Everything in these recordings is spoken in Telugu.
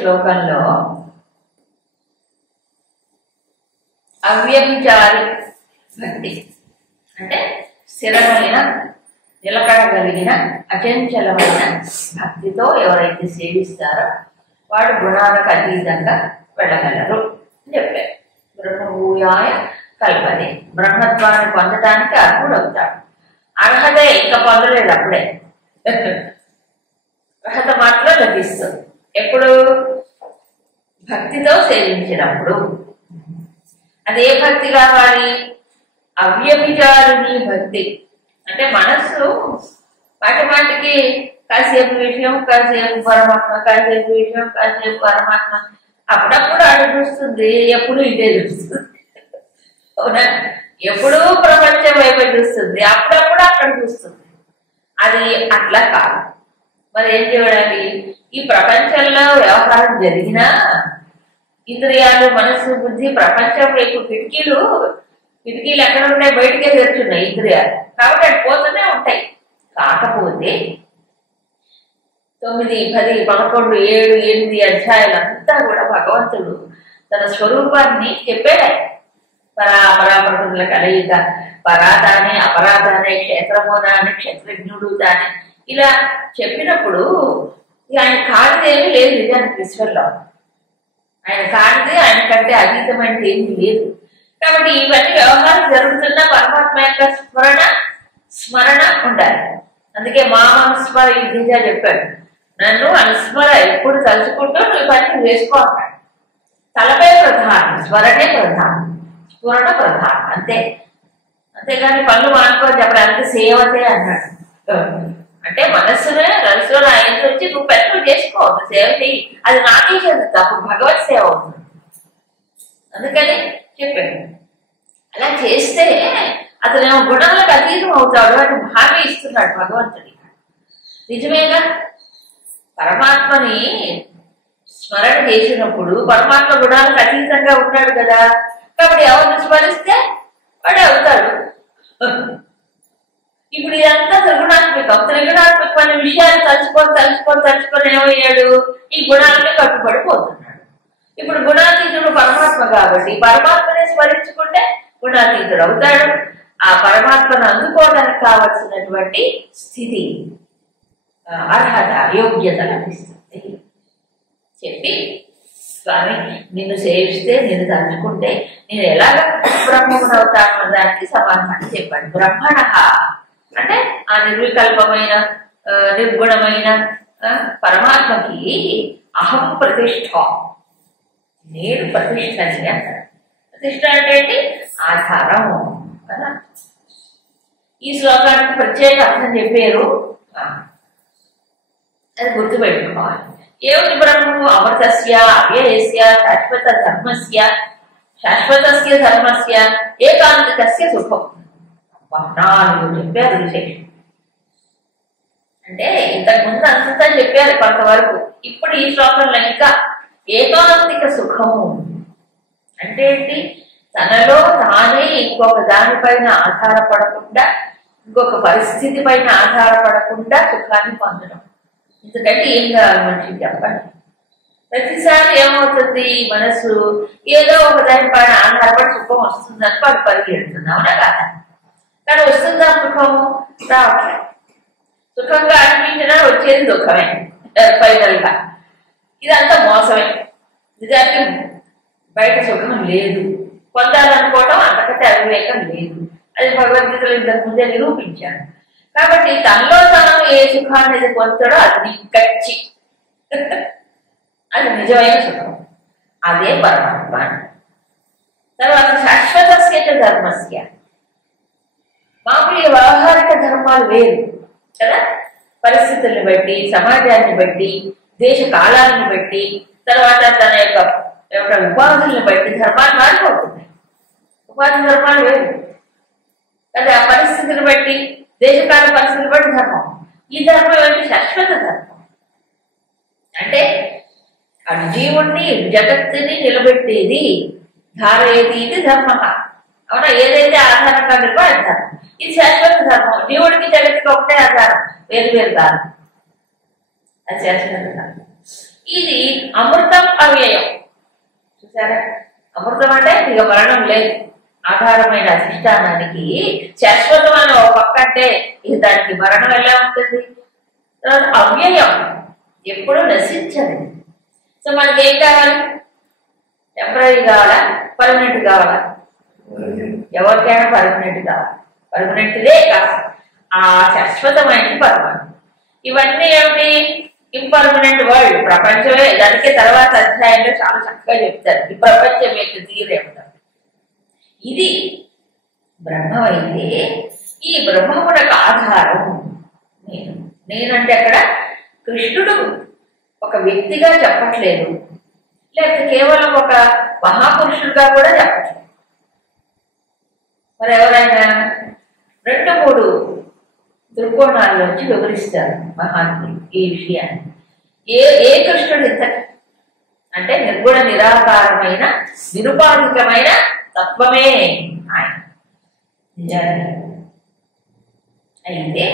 శ్లోకంలో అవ్యభిచారి భక్తి అంటే స్థిరమైన నిలకడగలిగిన అచంచలమైన భక్తితో ఎవరైతే సేవిస్తారో వాడు గుణాలకు అతీతంగా వెళ్ళగలరు అని చెప్పారు. బ్రహ్మభూయాయ కల్పనే, బ్రహ్మత్వాన్ని పొందడానికి అర్హుడవుతాడు. అర్హత ఇంకా పొందలేదు అప్పుడే, అర్హత మాత్రం లభిస్తుంది ఎప్పుడు? భక్తితో సేవించినప్పుడు. అదే భక్తి కావాలి, అవ్యభిచారిణి భక్తి అంటే మనస్సు మాటి మాటికి కాసేపు విషయం, కాసేపు పరమాత్మ, కాసేపు విషయం, కాసేపు పరమాత్మ, అప్పుడప్పుడు అటు చూస్తుంది, ఎప్పుడు ఇదే చూస్తుంది. అవునా? ఎప్పుడూ ప్రపంచం వైపు చూస్తుంది, అప్పుడప్పుడు అక్కడ చూస్తుంది. అది అట్లా కాదు. మరి ఏం చేయాలి? ఈ ప్రపంచంలో వ్యవహారం జరిగినా ఇంద్రియాలు, మనస్సు, బుద్ధి ప్రపంచం వైపు కిటికీలు ఎక్కడ ఉన్నాయి? బయటికే తెరుచున్నాయి ఇంద్రియాలు. కాబట్టి అటు పోతూనే ఉంటాయి. కాకపోతే 9, 10, 11, 7, 8 అధ్యాయాలంతా కూడా భగవంతుడు తన స్వరూపాన్ని చెప్పాడు. పరాపరాపరుల కలయిక, పరాదానే అపరాధానే, క్షేత్రమోదానే క్షేత్రజ్ఞుడు దాని ఇలా చెప్పినప్పుడు ఆయన కానిదేమీ లేదు నిజానికి విశ్వంలో. ఆయన కానిది, ఆయన కంటే అతీతమైనది ఏమీ లేదు. కాబట్టి ఇవన్నీ వ్యవహారం జరుగుతున్న పరమాత్మ యొక్క స్మరణ ఉండాలి. అందుకే మామనుస్మర యుద్ధిగా చెప్పాడు, నన్ను అనుస్మర, ఎప్పుడు తలుచుకుంటూ నువ్వు పని వేసుకో అన్నాడు. తలపై ప్రధానం, స్మరణే ప్రధానం, స్మరణ ప్రధానం, అంతేగాని పనులు మానుకోవచ్చు. అప్పుడు అంత సేవతే అన్నాడు. అంటే మనస్సునే మనసులో ఆయన వచ్చి నువ్వు పెద్దలు చేసుకోవద్దు, సేవ చెయ్యి, అది నాకే చెందుతుంది, అప్పుడు భగవత్ సేవ అవుతుంది. అందుకని చెప్పాడు. అలా చేస్తే అతను గుణాలకు అతీతం అవుతాడు అని హామీ ఇస్తున్నాడు భగవంతుడి. నిజమేగా? పరమాత్మని స్మరణ చేసినప్పుడు పరమాత్మ గుణాలకు అతీతంగా ఉన్నాడు కదా, కాబట్టి ఎవరిని స్మరిస్తే వాడే అవుతాడు. ఇప్పుడు ఇదంతా త్రిగుణాత్మకమైన విషయాలు తలుచుకొని ఏమయ్యాడు? ఈ గుణాలకి కట్టుబడిపోతున్నాడు. ఇప్పుడు గుణాతీతుడు పరమాత్మ కాబట్టి పరమాత్మని స్మరించుకుంటే గుణాతీతుడు అవుతాడు. ఆ పరమాత్మను అందుకోవడానికి కావలసినటువంటి స్థితి, అర్హత, యోగ్యత లభిస్తుంది చెప్పి, స్వామి నిన్ను సేవిస్తే, నిన్ను తలుచుకుంటే నేను ఎలాగ బ్రహ్మమును అవుతాను దానికి సమాధానం చెప్పాడు. బ్రహ్మణ అంటే ఆ నిర్వికల్పమైన నిర్గుణమైన పరమాత్మకి అహం ప్రతిష్ఠ, నేను ప్రతిష్టని అంటారు. ప్రతిష్ట అంటే ఆధారం కదా. ఈ శ్లోకానికి ప్రత్యేక అర్థం చెప్పారు, అది గుర్తుపెట్టుకోవాలి. ఏమిటి బ్రహ్మము? అమృతస్య, అవ్యయస్య, శాశ్వతస్య ధర్మస్య, ఏకాంతికస్య సుఖం. 4 చెప్పారు విశేషం. అంటే ఇంతకుముందు అంతా చెప్పారు కొంతవరకు. ఇప్పుడు ఈ శ్లోకంలో ఇంకా ఏకాంతిక సుఖము అంటే ఏంటి? తనలో తానే ఇంకొక దానిపైన ఆధారపడకుండా, ఇంకొక పరిస్థితి పైన ఆధారపడకుండా సుఖాన్ని పొందడం. ఎందుకంటే ఏం కావాలి మనిషికి చెప్పండి? ప్రతిసారి ఏమవుతుంది? మనసు ఏదో ఒక దానిపైన ఆధారపడి సుఖం వస్తుందని వాడు పరిగెడుతుంది. అవునా కాదా? కానీ వస్తుందా సుఖము? రావట్లేదు. సుఖంగా అనిపించినా వచ్చేది దుఃఖమే ఫైనల్ గా. ఇదంతా మోసమే. నిజానికి బయట సుఖం లేదు, పొందాలనుకోవడం అంతకంటే అవివేకం లేదు. అది భగవద్గీతలో ఇంతకు ముందే నిరూపించాడు. కాబట్టి తనలో తాను ఏ సుఖాన్ని పొందుతాడో అది కచ్చి, అది నిజమైన సుఖం, అదే పరమాత్మ. తర్వాత శాశ్వతస్య ధర్మస్య, మామూలు వ్యవహారిక ధర్మాలు వేరు కదా. పరిస్థితుల్ని బట్టి, సమాజాన్ని బట్టి, దేశ కాలాన్ని బట్టి, తర్వాత తన యొక్క ఉపాధుల్ని బట్టి ధర్మాలు మారిపోతున్నాయి. ఉపాధి ధర్మాలు వేరు కదా. ఆ పరిస్థితిని బట్టి, దేశకాల పరిస్థితులు బట్టి ధర్మం. ఈ ధర్మం ఏంటి? శాశ్వత ధర్మం. అంటే అటు జీవుణ్ణి, జగత్తుని నిలబెట్టేది ధారయేది, ఇది ధర్మ. అవునా? ఏదైతే ఆధారంగా నిలబో అది ధర్మం. ఇది శాశ్వత ధర్మం. జీవుడికి జగత్తుకి ఒకటే ఆధారం, వేరు వేరు కాదు. అది శాశ్వత ధర్మం. ఇది అమృతం అవ్యయం. చూసారా, అమృతం అంటే ఇక మరణం లేదు. ఆధారమైన అధిష్టానానికి శాశ్వతమైన ఒక పక్క అంటే ఇక దానికి మరణం ఎలా ఉంటుంది? అవ్యయం, ఎప్పుడు నశించదు. సో మనకి ఏం కావాలి? టెంపరీ కావాలా, పర్మనెంట్ కావాలా? ఎవరికైనా పర్మనెంట్ కావాలి. పర్మనెంట్దే కాదు, ఆ శాశ్వతమైన పరమాత్మ. ఇవన్నీ ఏమిటి? ఇంపర్మనెంట్ వరల్డ్, ప్రపంచమే. దానికి తర్వాత అధ్యాయంలో చాలా చక్కగా చెప్తారు ఈ ప్రపంచం యొక్క తీరేమిటో. ఇది బ్రహ్మం అయితే ఈ బ్రహ్మమునకు ఆధారం నేనంటే అక్కడ కృష్ణుడు ఒక వ్యక్తిగా చెప్పట్లేదు, లేకపోతే కేవలం ఒక మహాపురుషుడిగా కూడా చెప్పట్లేదు. మరి ఎవరైనా 2-3 దృక్కోణాల్లోంచి వివరిస్తారు మహాత్ములు ఈ విషయాన్ని. ఏ కృష్ణుడు ఇంత అంటే నిర్గుణ నిరాకారమైన నిరుపాధికమైన తత్వమే ఆయన. అయితే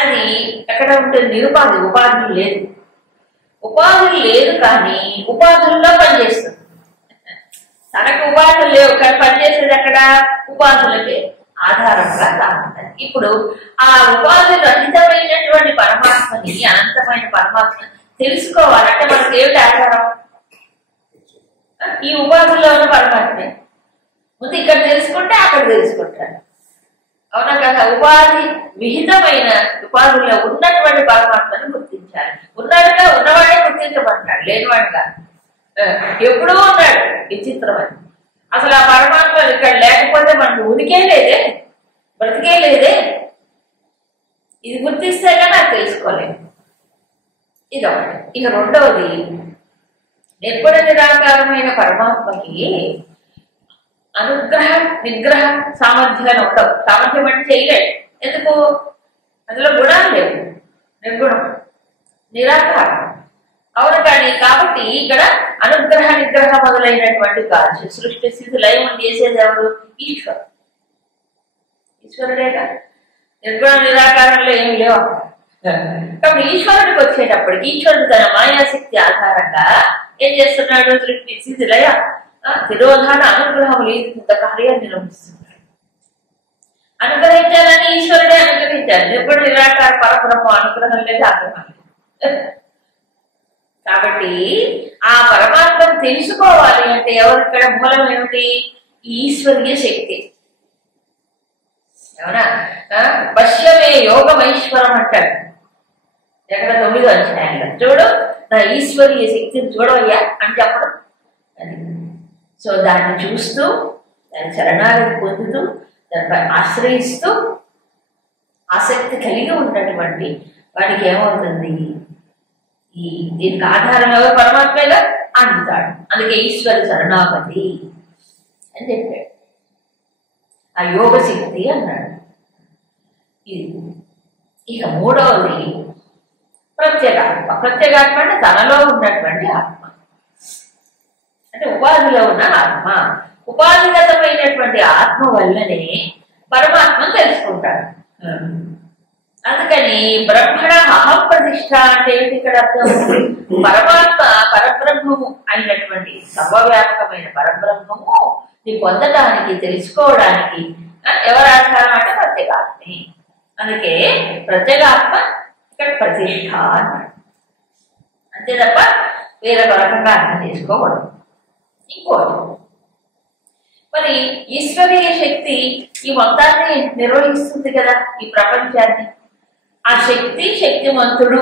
అది ఎక్కడ ఉంటుంది? నిరుపాధి, ఉపాధులు లేదు. ఉపాధులు లేదు కానీ ఉపాధుల్లో పనిచేస్తుంది. తనకు ఉపాధులు లేవు కానీ పనిచేసేది అక్కడ ఉపాధులకి ఆధారంగా కాకుండా. ఇప్పుడు ఆ ఉపాధి రహితమైనటువంటి పరమాత్మని, అనంతమైన పరమాత్మని తెలుసుకోవాలంటే మనకి ఏమిటి ఆధారం? ఈ ఉపాధుల్లో ఉన్న పరమాత్మే. ముందు ఇక్కడ తెలుసుకుంటే అక్కడ తెలుసుకుంటారు. అవునా కదా? ఉపాధి విహితమైన ఉపాధుల్లో ఉన్నటువంటి పరమాత్మని గుర్తించాలి. ఉన్నాడుగా, ఉన్నవాడే గుర్తించబడతాడు, లేనివాడుగా ఎప్పుడూ ఉన్నాడు. విచిత్రమని అసలు ఆ పరమాత్మ ఇక్కడ లేకపోతే మనకు ఉనికే లేదే, బ్రతికే లేదే. ఇది గుర్తిస్తే కానీ అది తెలుసుకోలేదు. ఇదొకటి. ఇక రెండవది, నిర్గుణ నిరాకారమైన పరమాత్మకి అనుగ్రహ నిగ్రహ సామర్థ్యాలు ఉండవు. సామర్థ్యం అంటే చేయలేడు. ఎందుకు? అందులో గుణాలు లేవు. నిర్గుణం, నిరాకారం. అవును కానీ కాబట్టి ఇక్కడ అనుగ్రహ నిగ్రహ మొదలైనటువంటి కాదు. సృష్టి స్థితి లయం చేసేది ఎవరు? ఈశ్వరుడు. ఈశ్వరుడేగా. నిర్గుణ నిరాకారంలో ఏమి లేవు. కాబట్టి ఈశ్వరుడికి వచ్చేటప్పటికి ఈశ్వరుడు తన మాయాశక్తి ఆధారంగా ఏం చేస్తున్నాడు? సృష్టి స్థితి లయ తిరోధాన అనుగ్రహం లేదు కార్యాన్ని నిర్వహిస్తున్నాడు. అనుగ్రహించాలని ఈశ్వరుడే అనుగ్రహించాలి. నిర్గుణ నిరాకార పరబ్రహ్మ అనుగ్రహం లేదు, ఆగ్రహం లేదు. కాబట్టి ఆ పరమాత్మను తెలుసుకోవాలి అంటే ఎవరు ఇక్కడ మూలం ఏమిటి? ఈశ్వరీయ శక్తి. అవునా? పశ్యమే యోగమైశ్వరం అంటాడు ఎక్కడ 9వ అధ్యాయంలో. చూడు నా ఈశ్వరీయ శక్తిని చూడవయ్యా అని చెప్పడం. సో దాన్ని చూస్తూ, దాని శరణాగతి పొందుతూ, దానిపై ఆశ్రయిస్తూ ఆసక్తి కలిగి ఉన్నటువంటి వాడికి ఏమవుతుంది? దీనికి ఆధారం ఎవరు? పరమాత్మగా అందుతాడు. అందుకే ఈశ్వర శరణాగతి అని చెప్పాడు. ఆ యోగ శక్తి అన్నాడు. ఇక మూడవది ప్రత్యేగాత్మ. ప్రత్యేగాత్మ అంటే తనలో ఉన్నటువంటి ఆత్మ, అంటే ఉపాధిలో ఉన్న ఆత్మ. ఉపాధిగతమైనటువంటి ఆత్మ వల్లనే పరమాత్మను తెలుసుకుంటాడు. అందుకని బ్రహ్మణ అహం ప్రతిష్ట అంటే ఏంటి ఇక్కడ అర్థం? పరమాత్మ పరబ్రహ్మము అయినటువంటి సర్వవ్యాపకమైన పరబ్రహ్మము ని పొందడానికి, తెలుసుకోవడానికి ఎవరు ఆధారం అంటే ప్రత్యేగాత్మే. అందుకే ప్రత్యేగాత్మ ఇక్కడ ప్రతిష్ట అన్నాడు. అంతే తప్ప వేరొక రకంగా అర్థం చేసుకోకూడదు. ఇంకోటి, మరి ఈశ్వరీయ శక్తి ఈ మొత్తాన్ని నిర్వహిస్తుంది కదా, ఈ ప్రపంచాన్ని. ఆ శక్తి శక్తిమంతుడు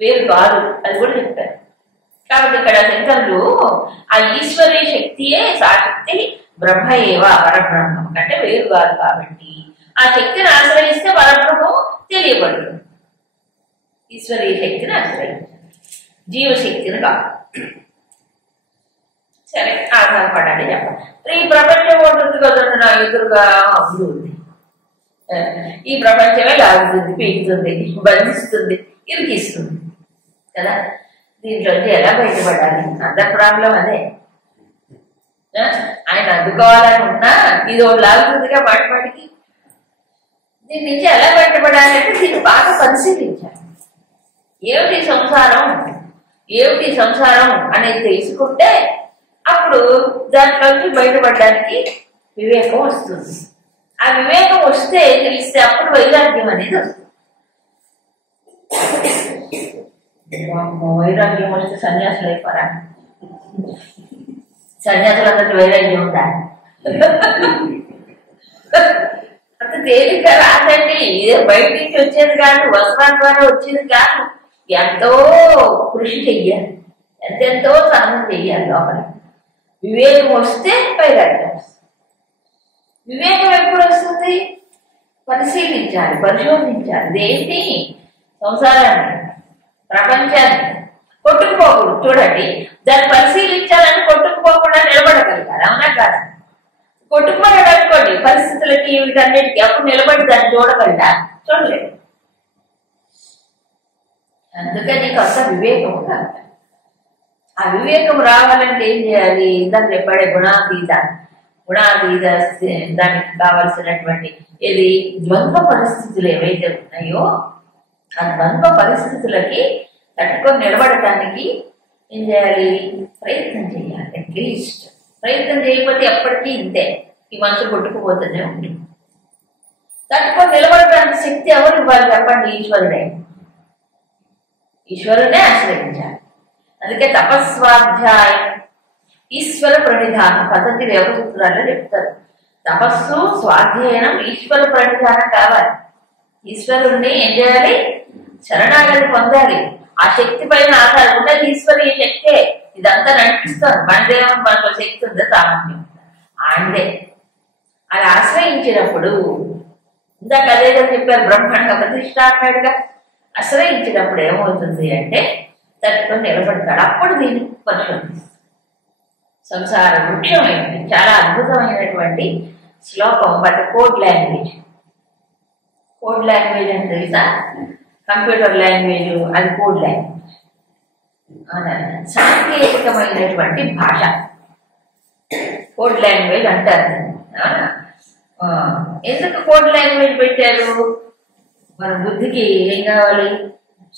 వేరు కాదు, అది కూడా చెప్పారు. కాబట్టి ఇక్కడ శంకరులు ఆ ఈశ్వరీయ శక్తియే సాశక్తి బ్రహ్మ ఏవ పరబ్రహ్మం కంటే వేరు కాదు. కాబట్టి ఆ శక్తిని ఆశ్రయిస్తే పరబ్రహ్మం తెలియబడదు. ఈశ్వరీయ శక్తిని ఆశ్రయించాలి, జీవశక్తిని కాదు. సరే, ఆధారపడండి చెప్పండి. ఈ ప్రపంచం ఉంటుంది కదండి నా ఎదురుగా ఉంది. ఈ ప్రపంచమే లాగుతుంది, పీకుతుంది, బంధిస్తుంది, ఇరికిస్తుంది కదా. దీంట్లోంచి ఎలా బయటపడాలి? అందరి ప్రాబ్లం అదే. ఆయన అందుకోవాలని ఉన్నా ఇది ఒకటి లాగుతుందిగా మాటిమాటికి. దీని నుంచి ఎలా బయటపడాలి అంటే దీన్ని బాగా పరిశీలించాలి. ఏమిటి సంసారం? ఏమిటి సంసారం అనేది తెలుసుకుంటే అప్పుడు దాంట్లోంచి బయటపడడానికి వివేకం వస్తుంది. ఆ వివేకం వస్తే తెలిస్తే అప్పుడు వైరాగ్యం అనేది వస్తుంది. వైరాగ్యం వస్తే సన్యాసులు అయిపోరా? సన్యాసులందరికీ వైరాగ్యం ఉందా? అంత తేలిక రాదండి. ఇదే బయట నుంచి వచ్చేది కాదు, వస్త్రాల ద్వారా వచ్చేది కాదు. ఎంతో కృషి చెయ్యాలి, ఎంతెంతో సాధన చెయ్యాలి లోపల. వివేకం వస్తే వైరాగ్యం వస్తుంది. వివేకం ఎప్పుడు వస్తుంది? పరిశీలించాలి, పరిశోధించాలి. దేన్ని? సంసారాన్ని, ప్రపంచాన్ని. కొట్టుకుపోకూడదు. చూడండి, దాన్ని పరిశీలించాలని కొట్టుకుపోకుండా నిలబడగలుగుతారు, అవునా కాదు? కొట్టుకుపోయాడు అనుకోండి పరిస్థితులకి వీటన్నిటికీ, అప్పుడు నిలబడి దాన్ని చూడగలడా? చూడలేదు. అందుకని కొంత వివేకం కాదు. ఆ వివేకం రావాలంటే ఏం చేయాలి? ఇందాక చెప్పాడే గుణాతీత. గుణాతీత దానికి కావలసినటువంటి ఇది ద్వంద్వ పరిస్థితులు ఏవైతే ఉన్నాయో ఆ ద్వంద్వ పరిస్థితులకి తట్టుకొని నిలబడటానికి ఏం చేయాలి? ప్రయత్నం చేయాలి. అట్లీస్ట్ ప్రయత్నం చేయకపోతే ఎప్పటికీ ఇంతే, ఈ మనసు కొట్టుకుపోతూనే ఉంటుంది. తట్టుకొని నిలబడటానికి శక్తి ఎవరు ఇవ్వాలి చెప్పండి? ఈశ్వరుడే. ఈశ్వరునే ఆశ్రయించాలి. అందుకే తపస్వాధ్యాయం ఈశ్వర ప్రణిధానం పద్ధతి దేవసూత్రాల్లో చెప్తారు. తపస్సు, స్వాధ్యయనం, ఈశ్వర ప్రణిధానం కావాలి. ఈశ్వరుణ్ణి ఏం చేయాలి? శరణాగతి పొందాలి. ఆ శక్తి పైన ఆధారం ఉన్నది ఈశ్వరీయ శక్తే. ఇదంతా నడిపిస్తారు. మనదేమో మనకు శక్తి ఉందా? సామర్థ్యం ఆండే. అది ఆశ్రయించినప్పుడు ఇందాక అదేదో చెప్పారు, బ్రహ్మాండ ప్రతిష్ట అన్నాడుగా. ఆశ్రయించినప్పుడు ఏమవుతుంది అంటే తట్టుకొని నిలబడతాడు. అప్పుడు దీన్ని పరిశోధిస్తారు. సంసార వృక్షమైంది. చాలా అద్భుతమైనటువంటి శ్లోకం. But code language. Code language అంటే తెలుసా? కంప్యూటర్ లాంగ్వేజ్, అది కోడ్ లాంగ్వేజ్. సాంకేతికమైనటువంటి భాష కోడ్ లాంగ్వేజ్ అంటారు. ఎందుకు కోడ్ లాంగ్వేజ్ పెట్టారు? మన బుద్ధికి ఏం కావాలి?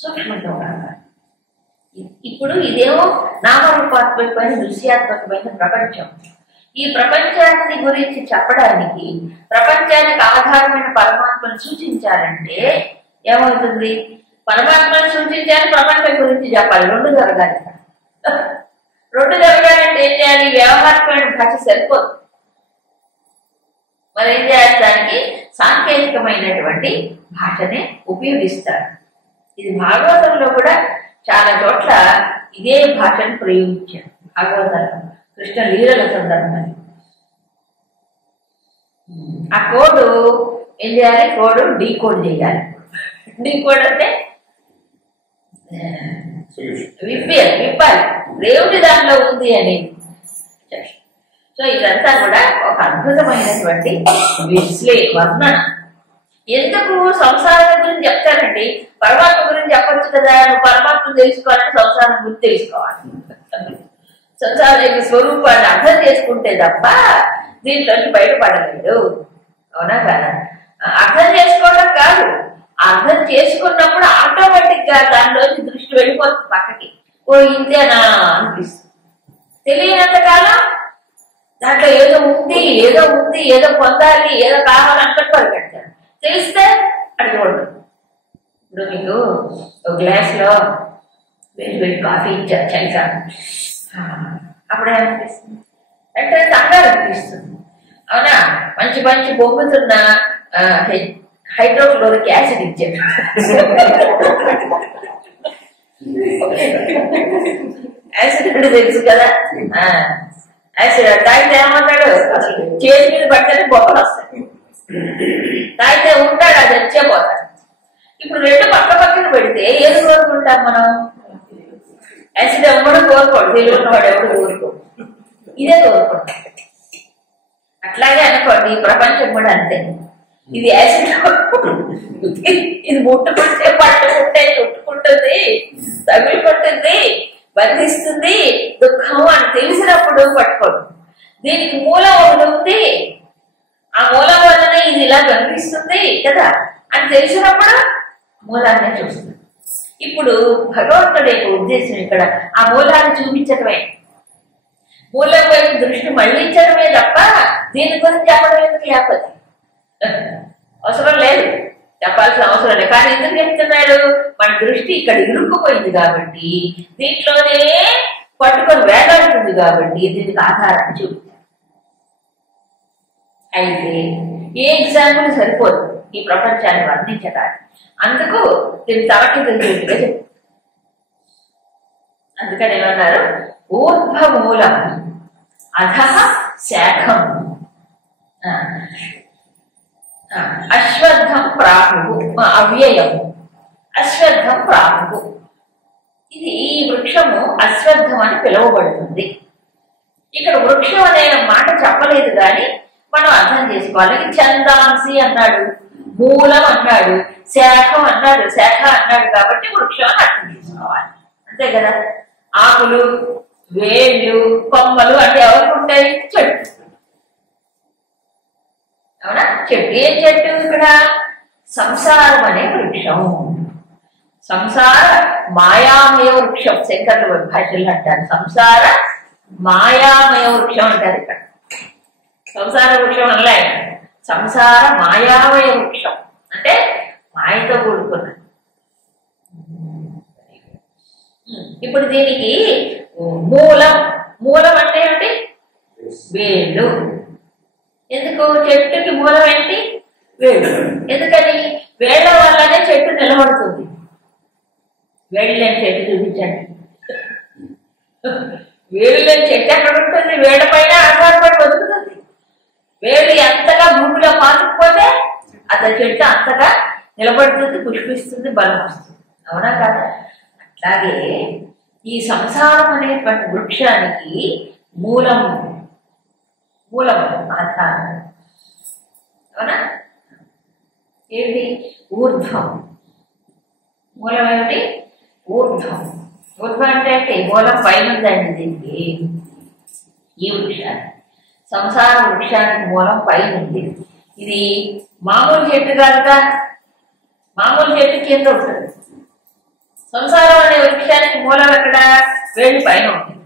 సూక్ష్మత్వం కావాలి. ఇప్పుడు ఇదేమో నామరూపాత్మకమైన దృశ్యాత్మకమైన ప్రపంచం. ఈ ప్రపంచాన్ని గురించి చెప్పడానికి, ప్రపంచానికి ఆధారమైన పరమాత్మను సూచించాలంటే ఏమవుతుంది? పరమాత్మను సూచించాలి, ప్రపంచం గురించి చెప్పాలి. రెండు జరగాలి. రెండు జరగాలంటే ఏం చేయాలి? వ్యవహారికమైన భాష సరిపోదు. మరి ఏం చేయాలి? దానికి సాంకేతికమైనటువంటి భాషనే ఉపయోగిస్తారు. ఇది భాగవతంలో కూడా చాలా చోట్ల ఇదే భాషను ప్రయోగించారు. భాగవతంలో కృష్ణ లీలల సందర్భంగా ఆ కోడ్ ఏం చేయాలి? కోడ్ డీకోడ్ చేయాలి. డీకోడ్ అంటే విప్పాలి. దేవుడి దాంట్లో ఉంది అని. సో ఇదంతా కూడా ఒక అద్భుతమైనటువంటి వర్ణన. ఎందుకు సంసారం గురించి చెప్తారండి? పరమాత్మ గురించి చెప్పచ్చు కదా. నువ్వు పరమాత్మ తెలుసుకోవాలని సంసారం గురించి తెలుసుకోవాలి. సంసారం యొక్క స్వరూపాన్ని అర్థం చేసుకుంటే తప్ప దీంట్లోంచి బయటపడలేడు, అవునా కదా? అర్థం చేసుకోవడం కాదు, అర్థం చేసుకున్నప్పుడు ఆటోమేటిక్ గా దానిలోంచి దృష్టి వెళ్ళిపోతుంది పక్కకి. ఓ ఇంతేనా అనిపిస్తుంది. తెలియనంత కాలం దాంట్లో ఏదో ఉంది, ఏదో పొందాలి, ఏదో కావాలన్నట్టు పరిగెడతాడు. తెలిస్తే అడుగుండు. ఇప్పుడు మీకు ఒక గ్లాస్ లో వేడి కాఫీ ఇచ్చారు, చలిగా, అప్పుడేమనిపిస్తుంది అంటే కంగారు అనిపిస్తుంది, అవునా? మంచి బొమ్ముతున్న హైడ్రోక్లోరిక్ యాసిడ్ ఇచ్చారు. యాసిడ్ అంటే తెలుసు కదా. యాసిడ్ తాగితే ఏమంటాడు? చేతి మీద పడితేనే బొక్కలు వస్తాయి. తాగితే ఉంటాడు, అది వచ్చేపోతాడు. ఇప్పుడు రెండు పక్కన పెడితే ఏది కోరుకుంటాం మనం? యాసిడ్ ఎవడు కోరుకోడు, తెలియన్నవాడు ఎవడు కోరుకోడు, ఇదే కోరుకుంటాం. అట్లాగే అనుకోండి, ఈ ప్రపంచం కూడా అంతే. ఇది యాసిడ్, ఇది ముట్టుకుంటే పట్టుకుంటే చుట్టుకుంటుంది, తగులుకుంటుంది, బంధిస్తుంది, దుఃఖం అని తెలిసినప్పుడు పట్టుకోడు. దీనికి మూలం ఒకటి ఉంది, ఆ మూలం వల్లనే ఇది ఇలా కనిపిస్తుంది కదా అని తెలిసినప్పుడు మూలాన్ని చూస్తుంది. ఇప్పుడు భగవంతుడి యొక్క ఉద్దేశం ఇక్కడ ఆ మూలాన్ని చూపించడమే, మూలం వైపు దృష్టి మళ్లించడమే తప్ప దీని గురించి చెప్పడం ఎందుకు? లేకపోతే అవసరం లేదు, చెప్పాల్సిన అవసరం లేదు. కానీ ఎందుకు చెప్తున్నాడు? మన దృష్టి ఇక్కడ ఇరుక్కుపోయింది కాబట్టి, దీంట్లోనే పట్టుకొని వేలాడుతుంది కాబట్టి దీనికి ఆధారాన్ని చూపించారు. అయితే ఏ ఎగ్జాంపుల్ సరిపోదు ఈ ప్రపంచాన్ని వర్ణించడానికి, అందుకు దీన్ని తలకిందులుగా చెప్తారు. అందుకని ఏమన్నారు? ఊర్ధ్వమూలం అధః శాఖం అశ్వత్థం ప్రాహు అవ్యయము అశ్వత్థం ప్రాహు. ఇది ఈ వృక్షము అశ్వత్థం అని పిలువబడుతుంది. ఇక్కడ వృక్షం అనే మాట చెప్పలేదు కానీ మనం అర్థం చేసుకోవాలి. చందాంసి అన్నాడు, మూలం అన్నాడు, శాఖం అన్నాడు, శాఖ అన్నాడు కాబట్టి వృక్షం అని అర్థం చేసుకోవాలి, అంతే కదా. ఆకులు, వేళ్ళు, కొమ్మలు అంటే ఎవరికి ఉంటాయి? చెట్టు. అవునా? చెట్టు. ఏం చెట్టు? ఇక్కడ సంసారం అనే వృక్షం, సంసార మాయామయ వృక్షం. శంకర్ల భాషలు అంటారు సంసార మాయామయ వృక్షం అంటారు. ఇక్కడ సంసార వృక్షం అనలే, సంసార మాయామయ వృక్షం అంటే మాయతో కూడుకున్నది. ఇప్పుడు దీనికి మూలం, మూలం అంటే ఏంటి? వేళ్ళు. ఎందుకు? చెట్టుకి మూలం ఏంటి? వేళ్ళు. ఎందుకని? వేళ్ల వల్లనే చెట్టు నిలబడుతుంది. వేళ్ళు లేని చెట్టు చూపించండి. వేళ్ళు లేని చెట్టు ఎక్కడ ఉంటుంది? వేళ్ల పైన ఆధారపడి బతుకుతుంది. వేళ్ళు ఎంతగా భూమిలో పాతుకుపోతే అతని చెట్టు అంతగా నిలబడుతుంది, పుష్పిస్తుంది, బలం వస్తుంది. అవునా కాదా? అట్లాగే ఈ సంసారం అనేటువంటి వృక్షానికి మూలం, మూలము ఆధారం. అవునా? ఏంటి? ఊర్ధ్వం. మూలం ఏమిటి? ఊర్ధ్వం. ఊర్ధ్వం అంటే మూలం పైన ఉందండి. దీనికి ఈ వృక్షానికి, సంసార వృక్షానికి మూలం పైన ఉంది. ఇది మామూలు చెట్టు కాదుగా, మామూలు చెట్టు కింద ఉంటుంది. సంసారం అనే వృక్షానికి మూలం ఎక్కడ? వేడి పైన ఉంటుంది.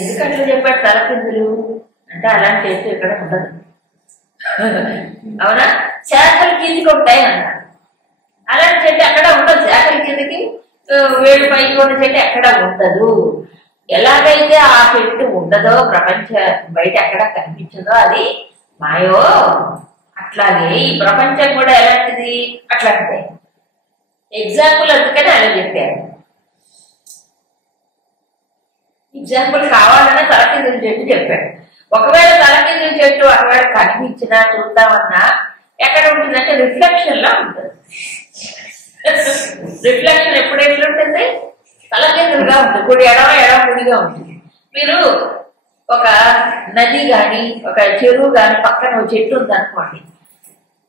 ఎందుకంటే చెప్పాడు తలకిందులు అంటే అలాంటి చెట్టు ఇక్కడ ఉండదు. అవునా? శాఖలు కిందికి ఉంటాయి అన్నారు. అలాంటి చెట్టు ఎక్కడ ఉండదు. శాఖల కిందకి వేడి పైకి ఉన్న చెట్టు ఎక్కడ ఉండదు. ఎలాగైతే ఆ చెట్టు ఉండదో, ప్రపంచ బయట ఎక్కడ కనిపించదో అది మాయో, అట్లాగే ఈ ప్రపంచం కూడా ఎలాంటిది? అట్లాంటిదే. ఎగ్జాంపుల్ అందుకని అలా చెప్పారు. ఎగ్జాంపుల్ కావాలనే తలకిందుల చెట్టు చెప్పాడు. ఒకవేళ తలకిందుల చెట్టు ఒకవేళ కనిపించినా చూద్దామన్నా ఎక్కడ ఉంటుందంటే రిఫ్లెక్షన్ లో ఉంటుంది. రిఫ్లెక్షన్ ఎప్పుడు ఎట్లుంటుంది? తలకిందులుగా ఉంటుంది. కుడి ఎడమ, ఎడమ కుడిగా ఉంటుంది. మీరు ఒక నది కానీ ఒక చెరువు కానీ పక్కన ఒక చెట్టు ఉంది అనుకోండి,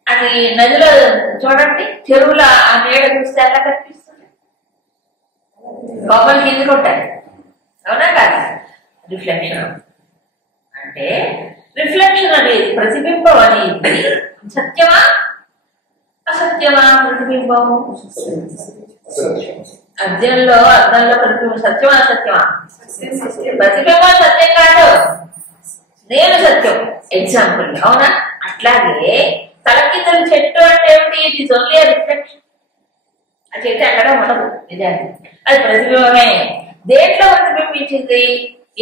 అది నదిలో చూడండి, చెరువులో ఆ నీడ చూస్తే ఎలా కనిపిస్తుంది? బొమ్మలు కిందకి ఉంటాయి. అవునా కాదు? రిఫ్లెక్షన్ అంటే రిఫ్లెక్షన్ అనేది, ప్రతిబింబం అనేది సత్యమా అసత్యమా? ప్రతిబింబం అద్దంలో ప్రతిబింబం సత్యమా అసత్యమా? ప్రతిబింబం సత్యం కాదు, నేను సత్యం. ఎగ్జాంపుల్. అవునా? అట్లాగే తలకిందుల చెట్టు అంటే ఏమిటి? ఇది ఓన్లీ రిఫ్లెక్షన్. ఆ చెట్టు ఎక్కడ ఉండదు నిజానికి, అది ప్రతిబింబమే. దేంట్లో ప్రతిబింబించింది?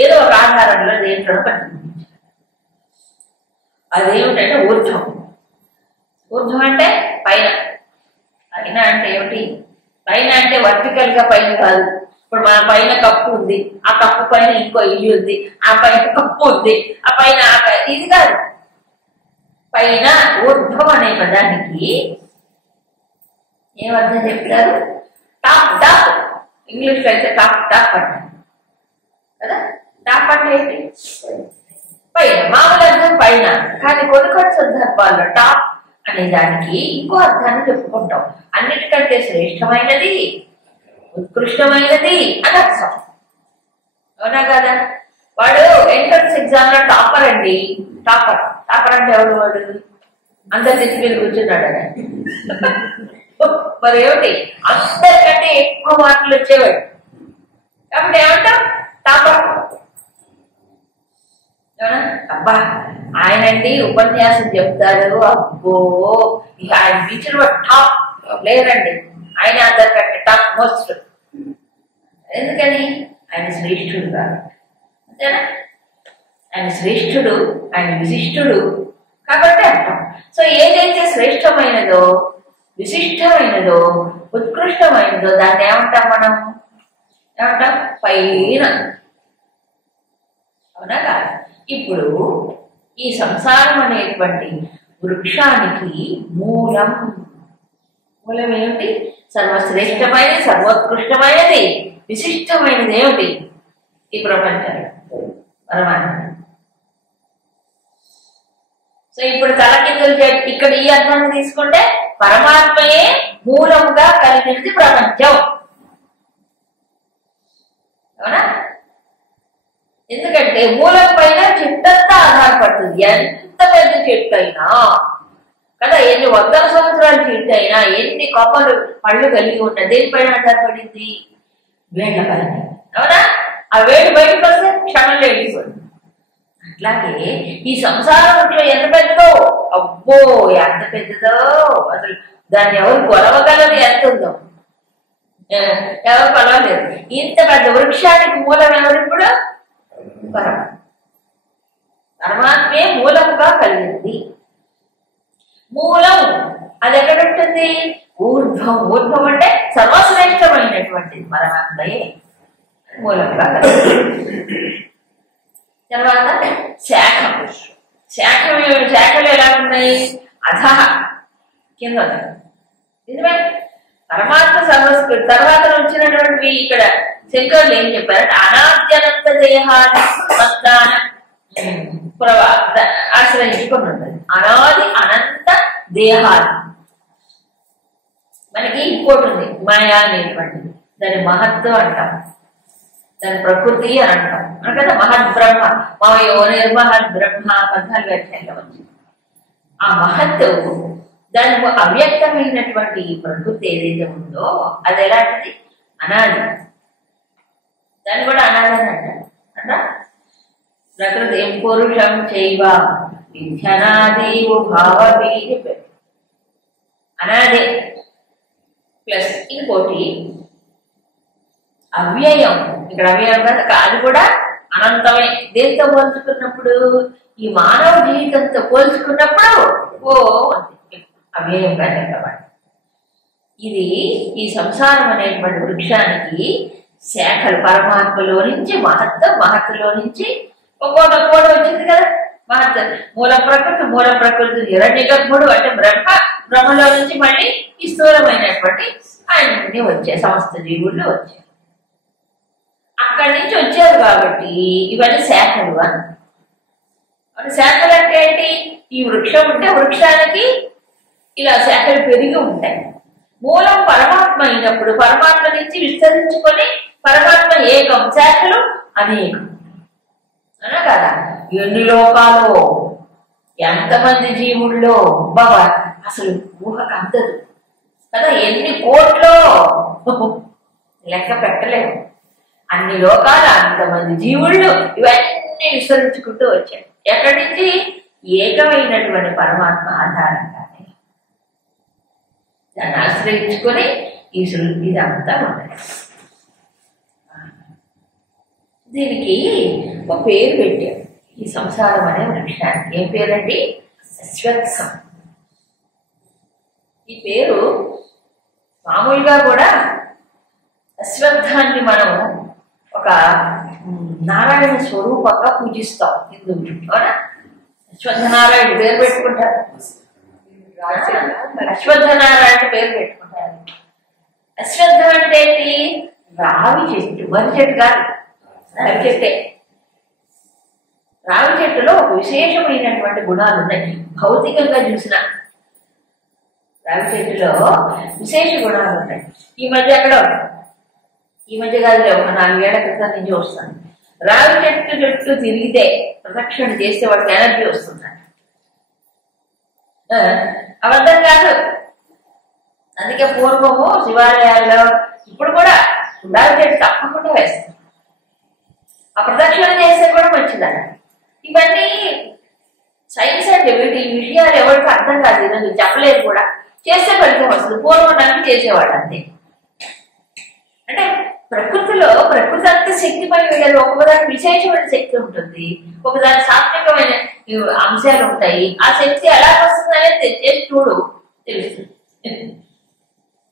ఏదో ఒక ఆధారంలో దేంట్లో ప్రతిబింబించింది. అదేమిటంటే ఊర్ధ్వం. ఊర్ధ్వం అంటే పైన. పైన అంటే ఏమిటి? పైన అంటే వర్టికల్ గా పైన కాదు. ఇప్పుడు మన పైన కప్పు ఉంది, ఆ కప్పు పైన ఇంకో ఇల్లు ఉంది, ఆ పైన కప్పు ఉంది, ఆ పైన ఇది కాదు. పైన ఊర్ధ్వం అనే పదానికి ఏమర్థం చెప్తారు? Top top. ఇంగ్లీష్ లో అయితే టాప్ టాప్ అంటారు కదా. టాప్ అంటే ఏంటి? పైన. మామూలు అర్థం పైన, కానీ కొన్ని కొన్ని సందర్భాల్లో టాప్ అనే దానికి ఇంకో అర్థాన్ని చెప్పుకుంటాం. అన్నిటికంటే శ్రేష్టమైనది, ఉత్కృష్టమైనది అని అర్థం. అవునా కదా? వాడు ఎంట్రన్స్ ఎగ్జామ్ లో టాపర్ అండి. టాపర్. టాపర్ అంటే ఎవడు? వాడు అందరి నెత్తి మీద కూర్చున్నాడు అని. మరి ఏమిటి, అందరికంటే ఎక్కువ మార్కులు వచ్చేవాడు. కాబట్టి ఏమంటాం, టాపర్. అబ్బా ఆయనండి ఉపన్యాసం చెప్తారు, అబ్బో ఇక ఆయన టీచర్ టాప్ లేరండి, ఆయన అందరికంటే టాప్ మోస్ట్. ఎందుకని ఆయన శ్రేష్ఠుడు కాదు, అంతేనా? ఆయన శ్రేష్ఠుడు, ఆయన విశిష్టుడు కాబట్టి అంటాం. సో ఏదైతే శ్రేష్టమైనదో, విశిష్టమైనదో, ఉత్కృష్టమైనదో దాన్ని ఏమంటాం మనం? ఏమంటాం? పైన. అవునా కాదు? ఇప్పుడు ఈ సంసారం అనేటువంటి వృక్షానికి మూలం. మూలం ఏమిటి? సర్వశ్రేష్టమైనది, సర్వోత్కృష్టమైనది, విశిష్టమైనది ఏమిటి? ఈ ప్రపంచంలో పరమాత్మ. సో ఇప్పుడు తలకిందులు ఇక్కడ ఈ అర్థాన్ని తీసుకుంటే పరమాత్మయే మూలంగా కలిగినది ప్రపంచం. అవునా? ఎందుకంటే మూలం పైన చెట్టంతా ఆధారపడుతుంది. ఎంత పెద్ద చెట్టు అయినా కదా, ఎన్ని వందల సంవత్సరాల చెట్టు అయినా, ఎన్ని కొమ్మలు పళ్ళు కలిగి ఉన్న దేనిపైన ఆధారపడింది? వేళ్ల పైన. అవునా? ఆ వేడి బయటకు వస్తే క్షణంలో వెళ్ళిపోతుంది. అట్లాగే ఈ సంసార వృక్షం ఎంత పెద్దదో, అబ్బో ఎంత పెద్దదో, అసలు దాన్ని ఎవరు కొలవగలరు, ఎంత ఉందో ఎవరు కొలవలేరు. ఇంత పెద్ద వృక్షానికి మూలం ఎవరు? ఇప్పుడు పరమాత్మే మూలంగా కలిగింది. మూలం అది ఎక్కడ ఉంటుంది? ఊర్ధ్వం. ఊర్ధ్వం అంటే సర్వశ్రేష్టమైనటువంటిది పరమాత్మయే మూలంగా కలిగింది. తర్వాత శాఖం. శాఖలు ఎలా ఉన్నాయి? అధహ, కింద. నిజమే, పరమాత్మ సర్వస్కృతి. తర్వాత వచ్చినటువంటి ఇక్కడ శంకరులు ఏం చెప్పారంటే అనాద్యనంత దేహాన్ని ఆశ్రయించుకొని ఉంటుంది. అనాది అనంత దేహాలు. మనకి ఇంకోటి ఉంది, మాయా అనేటువంటిది. దాని మహత్వం అంటాం, దాని ప్రకృతి అని అంటాం కదా. మహద్బ్రహ్మ, మమయో నిర్మహద్బ్రహ్మ 14 అధ్యాయంలో వచ్చింది. ఆ మహత్వం, దాని అవ్యక్తమైనటువంటి ప్రకృతి ఏదైతే ఉందో అది ఎలాంటిది? అనాది. దాన్ని కూడా అనాది అని అంటారు. అంట ప్రకృతి పురుషం చైవ విధ్యనాదేవు భావబీజ. అనాదే ప్లస్ ఇంకోటి అవ్యయం. ఇక్కడ అవ్యయం కాదు, అది కూడా అనంతమే. దేంతో పోల్చుకున్నప్పుడు? ఈ మానవ జీవితంతో పోల్చుకున్నప్పుడు అవ్యయంగా చెప్పబడి. ఇది ఈ సంసారం అనేటువంటి వృక్షానికి శాఖలు. పరమాత్మలో నుంచి మహత్వం, మహత్తులో నుంచి ఒక్కోటి వచ్చింది కదా. మహత్వం మూల ప్రకృతి హిరణ్య గర్భుడు అంటే బ్రహ్మ, బ్రహ్మలో నుంచి మళ్ళీ ఈ స్థూలమైనటువంటి ఆయన నుండి వచ్చే సమస్త జీవుల్లో వచ్చాయి. అక్కడి నుంచి వచ్చారు కాబట్టి ఇవన్నీ శాఖలు అని. శాఖలు అంటే ఏంటి? ఈ వృక్షం ఉంటే వృక్షానికి ఇలా శాఖలు పెరిగి ఉంటాయి. మూలం పరమాత్మ అయినప్పుడు పరమాత్మ నుంచి విస్తరించుకొని పరమాత్మ ఏకం, శాఖలు అనేకం. అనా కదా? ఎన్ని లోకాలు, ఎంతమంది జీవుల్లో బాబా అసలు ఊహకు అందదు కదా. ఎన్ని కోట్లో లెక్క పెట్టలేము. అన్ని లోకాలు, అంతమంది జీవుళ్ళు, ఇవన్నీ విస్తరించుకుంటూ వచ్చాయి. ఎక్కడి నుంచి? ఏకమైనటువంటి పరమాత్మ ఆధారంగానే. దాన్ని ఆశ్రయించుకొని ఈ సృష్టి ఇదంతా ఉన్నది. దీనికి ఒక పేరు పెట్టారు, ఈ సంసారం అనే వృక్షానికి. ఏం పేరండి? అశ్వత్థం. ఈ పేరు మామూలుగా కూడా అశ్వత్థాన్ని మనం ఒక నారాయణ స్వరూపంగా పూజిస్తాం హిందువులు. అవునా? అశ్వత్థనారాయణ పేరు పెట్టుకుంటారు, అశ్వత్థనారాయణ పేరు పెట్టుకుంటారు. అశ్వత్థం అంటే ఏంటి? రావి చెట్టు. వరి చెట్టు కాదు, రావి చెట్టే. రావి చెట్టులో ఒక విశేషమైనటువంటి గుణాలు ఉన్నాయి. భౌతికంగా చూసిన రావి చెట్టులో విశేష గుణాలు ఉన్నాయి. ఈ మధ్య కాదు, ఒక 4 ఏళ్ల క్రితం నుంచి వస్తాను. రావి చెట్టు చుట్టూ తిరిగితే, ప్రదక్షిణ చేస్తే వాడికి ఎనర్జీ వస్తుంది. అబద్ధం కాదు, అందుకే పూర్వము శివాలయాల్లో ఇప్పుడు కూడా గులాబీ చెట్టు తప్పకుండా వేస్తారు. ఆ ప్రదక్షిణ చేస్తే కూడా మంచిదన్న. ఇవన్నీ సైన్స్ అండి. వీటి విషయాలు ఎవరికి అర్థం కాదు, ఈరోజు చెప్పలేదు కూడా. చేస్తే ఫలితం వస్తుంది. పూర్వం నాకు చేసేవాడు అంతే. అంటే ప్రకృతిలో ప్రకృతి అంత శక్తిమయమైన ఒకదాని విశేషమైన శక్తి ఉంటుంది, ఒకదాని సాత్వికమైన అంశాలు ఉంటాయి. ఆ శక్తి ఎలా వస్తుందనేది చేసి చూడు తెలుస్తుంది.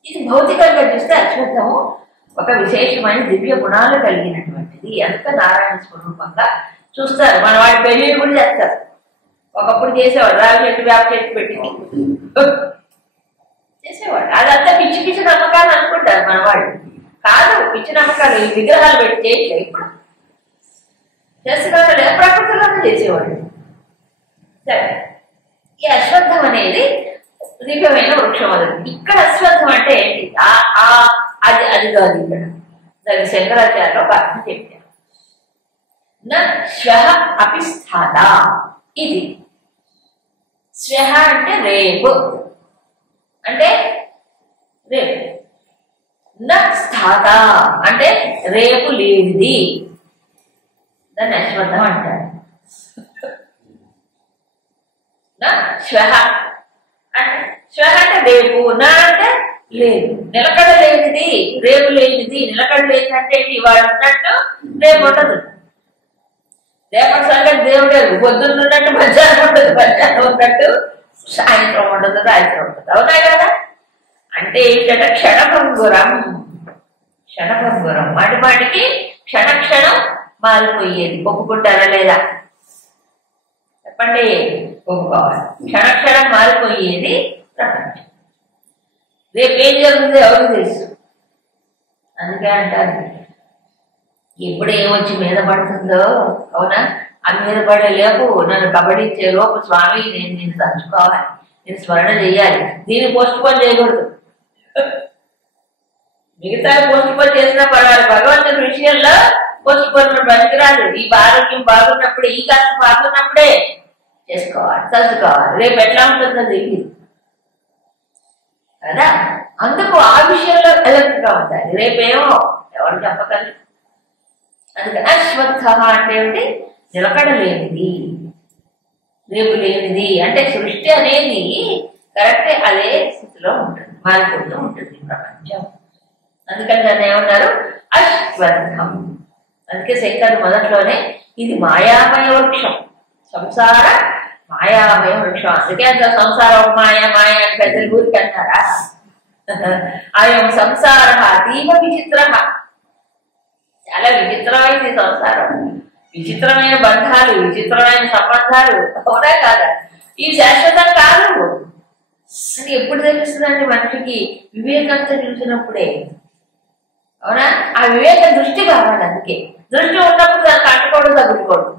ఇది భౌతికంగా చూస్తే అశ్వత్థము ఒక విశేషమైన దివ్య గుణాలు కలిగినటువంటిది. అందుకే నారాయణ స్వరూపంగా చూస్తారు. మన వాడి పెళ్లి కూడా చేస్తారు. ఒకప్పుడు చేసేవాడు, రావి చెట్టు వేప చెట్టు పెట్టి చేసేవాడు. అదంతా పిచ్చి పిచ్చి నమ్మకాలు అనుకుంటారు మన వాళ్ళు. కాదు, పిచ్చి నమ్మకాలు. ఈ విగ్రహాలు పెట్టి చేయట్లేదు. ఇప్పుడు చేస్తున్నాడు, ప్రకృతిలోనే చేసేవాడు. సరే, ఈ అశ్వత్థం అనేది దివ్యమైన వృక్షం. అది ఇక్కడ అశ్వత్థం అంటే ఏంటి? అది కాదు ఇక్కడ. దానికి శంకరాచార్య ఒక అర్థం చెప్పారు. శ్వః అపి స్థాత. ఇది శ్వః అంటే రేపు, అంటే రేపు. స్థాత అంటే రేపు లేనిది. దాన్ని అశ్వత్థం అంటారు. శ్వః అంటే శ్వః అంటే రేపు, నా అంటే లేదు, నిలకడ లేనిది, రేపు లేనిది. నిలకడ లేదంటే ఇవాళ ఉన్నట్టు రేపు ఉండదు. రేపటి సంగతి దేవుడే. పొద్దున్న ఉన్నట్టు మధ్యాహ్నం ఉండదు, మధ్యాహ్నం ఉన్నట్టు సాయంత్రం ఉండదు, రాత్రి ఉండదు. అవునా కదా? అంటే ఏంటంటే క్షణభంగురం. క్షణభంగురం మాటి మాటికి క్షణక్షణం మారిపోయేది. ఒప్పుకుంటారా లేదా చెప్పండి? ఒప్పుకోవాలి. క్షణక్షణం మారిపోయేది ప్రపంచం. రేపేం జరుగుతుందో ఎవరికి తెలుసు. అందుకే అంటారు, ఎప్పుడు ఏమొచ్చి మీద పడుతుందో. అవునా? ఆ మీద పడే లేపు నన్ను కబడ్డీ లోపు స్వామి నేను నిన్ను తలుచుకోవాలి, నేను స్మరణ చేయాలి. దీన్ని పోస్ట్ పోన్ చేయకూడదు. మిగతా పోస్ట్ పోన్ చేసినా పర్వాలేదు, భగవంతుని విషయంలో పోస్ట్ పోన్ పనికిరాదు. ఈ ఆరోగ్యం బాగున్నప్పుడే, ఈ కాస్త బాగున్నప్పుడే చేసుకోవాలి, తలుచుకోవాలి. రేపు ఎట్లా ఉంటుందో తెలియదు కదా. అందుకు ఆ విషయంలో అలర్ట్ గా ఉండాలి. రేపేమో ఎవరు చెప్పగలరు. అందుకని అశ్వత్థ అంటే ఏమిటి? నిలకడ లేనిది, రేపు లేనిది. అంటే సృష్టి అనేది కరెక్టే అదే స్థితిలో ఉంటుంది, మారిపోతూ ఉంటుంది ప్రపంచం. అందుకని దాన్ని ఏమన్నారు? అశ్వత్థం. అందుకే శంకరుడు మొదట్లోనే ఇది మాయామయ వృక్షం, సంసార మాయామయ వృక్షం. అందుకే అంత సంసారం మాయ మాయ అని పెద్దలు ఊరికి అంటారా? అయం సంసార అతీవ విచిత్ర. చాలా విచిత్రమైంది సంసారం. విచిత్రమైన బంధాలు, విచిత్రమైన సంబంధాలు. అవునా కాదా? ఈ శాశ్వతం కాదు అని ఎప్పుడు తెలుస్తుందండి మనిషికి? వివేకంతో చూసినప్పుడే. అవునా? ఆ వివేక దృష్టి కావాలి. అందుకే దృష్టి ఉన్నప్పుడు దానికి అంటుకోవడం తగ్గుకోడు,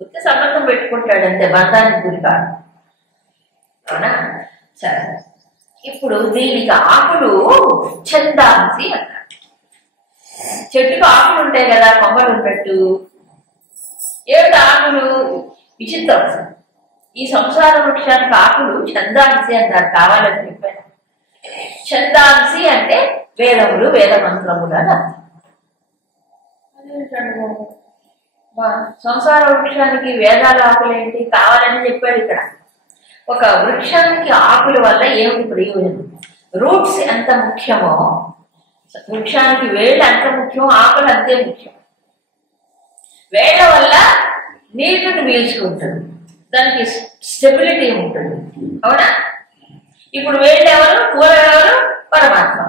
ఉత్త సంబంధం పెట్టుకుంటాడు అంతే, బంధానికి గురి కాదు. అవునా? సరే, ఇప్పుడు దీనికి ఆకులు ఛందాంసి అన్నారు. చెట్టుకు ఆకులు ఉంటాయి కదా, కొమ్మలు ఉన్నట్టు. ఏమిటి ఆకులు? విచిత్రం. ఈ సంసార వృక్షానికి ఆకులు ఛందాంసి అంటారు. కావాలని చెప్పాను. ఛందాంసి అంటే వేదములు, వేద మంత్రములు అని అర్థం. సంసార వృక్షానికి వేదాల ఆకులు ఏంటి? కావాలని చెప్పాడు ఇక్కడ. ఒక వృక్షానికి ఆకుల వల్ల ఏమిటి ప్రయోజనం? రూట్స్ ఎంత ముఖ్యమో, వృక్షానికి వేళ్ళు ఎంత ముఖ్యం, ఆకులు అంతే ముఖ్యం. వేళ్ళ వల్ల నీటిని పీల్చుకుంటుంది, దానికి స్టెబిలిటీ ఉంటుంది. అవునా? ఇప్పుడు వేళ్ళు ఎవరు? కూర ఎవరు? పరమాత్మ,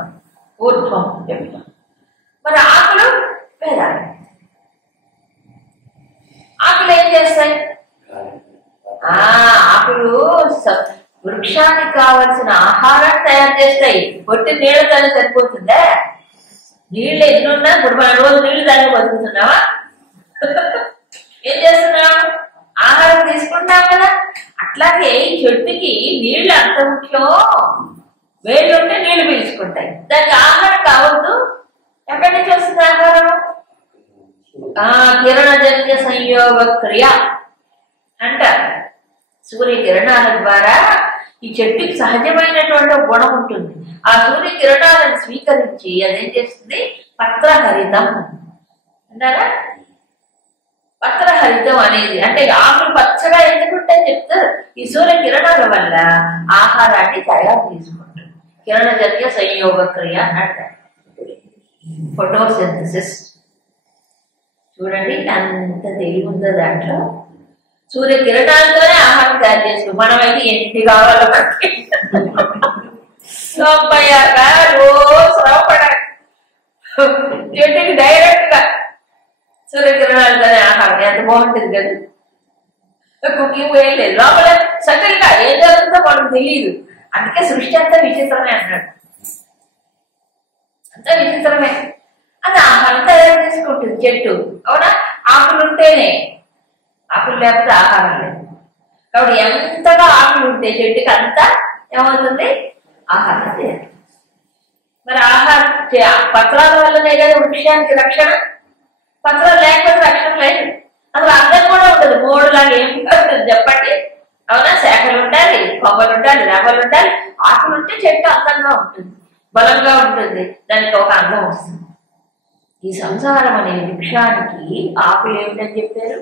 ఊర్ధ్వం చెప్తాం. మరి ఆకులు వేదాలు. ఆకులు ఏం చేస్తాయి? ఆకులు వృక్షానికి కావలసిన ఆహారాన్ని తయారు చేస్తాయి. పొట్టి నీళ్ళ తల్లి సరిపోతుందా? నీళ్ళు ఎన్నున్నా ఇప్పుడు మన రోజు నీళ్లు తాగి బతుకుతున్నావా? ఏం చేస్తున్నావు? ఆహారం తీసుకుంటాం కదా. అట్లాగే ఈ చెట్టుకి నీళ్లు అంత ముఖ్యం. వేళ్ళు ఉంటే నీళ్లు పీల్చుకుంటాయి, దానికి ఆహారం కావద్దు. ఎక్కడి నుంచి వస్తుంది ఆహారం? కిరణజన్య సంయోగ క్రియ అంటారు. సూర్య కిరణాల ద్వారా ఈ చెట్టుకి సహజమైనటువంటి గుణం ఉంటుంది. ఆ సూర్య కిరణాలను స్వీకరించి అదేం చేస్తుంది, పత్రహరితం అంటారా. పత్రహరితం అనేది అంటే ఆకులు పచ్చగా ఎందుకుంటే చెప్తారు, ఈ సూర్య కిరణాల వల్ల ఆహారాన్ని తయారు చేసుకుంటుంది. కిరణజన్య సంయోగ క్రియ అంటారు, ఫోటోసింథసిస్. చూడండి అంత తెలివి ఉందో దాంట్లో. సూర్య కిరణాలతోనే ఆహారం తయారు చేసుకుంటాం. మనమైతే ఎన్ని కావాలో రోజు శ్రమపడాలి, చెట్టుకి డైరెక్ట్ గా సూర్యకిరణాలతోనే ఆహారం. ఎంత బాగుంటుంది కదా. కుకింగ్ ఏం లేదు, లోపల సకల్గా ఏం జరుగుతుందో మనకు తెలియదు. అందుకే సృష్టి అంతా విచిత్రమే అన్నాడు. అంతా విచిత్రమే. అది ఆహారం తయారు చేసుకుంటుంది చెట్టు. అవునా, ఆకులు ఉంటేనే, ఆకులు లేకపోతే ఆహారం లేదు. కాబట్టి ఎంతగా ఆకులు ఉంటే చెట్టుకి అంతా ఏమవుతుంది, ఆహారం లేదు. మరి ఆహారం పత్రాల వల్లనే కదా వృక్షానికి రక్షణ. పత్రాలు లేకపోతే రక్షణ లేదు. అసలు అర్థం కూడా ఉంటుంది. మూడులాగా ఏం ఉంటుంది చెప్పండి. అవునా, శాఖలు ఉండాలి, కొమ్మలు ఉండాలి, రేపలు ఉండాలి. ఆకులు ఉంటే చెట్టు అందంగా ఉంటుంది, బలంగా ఉంటుంది, దానికి ఒక అందం వస్తుంది. ఈ సంసారం అనే వృక్షానికి ఆకులు ఏమిటని చెప్పారు?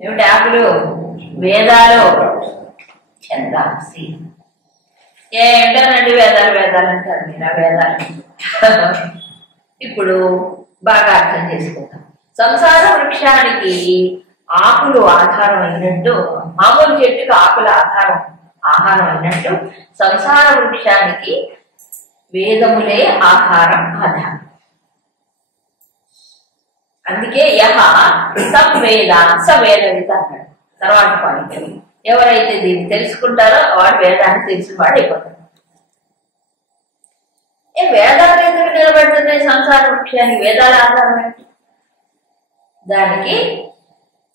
ఏమిటి ఆకులు? వేదాలు, ఛందాంసి. ఏంటనండి వేదాలు వేదాలు అంటారు మీరు. ఆ వేదాలు ఇప్పుడు బాగా అర్థం చేసుకుందాం. సంసార వృక్షానికి ఆకులు ఆధారం అయినట్టు, మామూలు చెట్టుకి ఆకుల ఆహారం అయినట్టు సంసార వృక్షానికి వేదములే ఆహారం ఆధారం. అందుకే యహ సంవేద స వేదవిత అన్నాడు తర్వాత పాయింట్. ఎవరైతే దీన్ని తెలుసుకుంటారో వాడు వేదాన్ని తెలిసిన వాడు అయిపోతాడు. వేదాలు ఎందుకు నిలబడుతున్నాయి సంసార వృక్షానికి? వేదాల ఆధారం ఏంటి? దానికి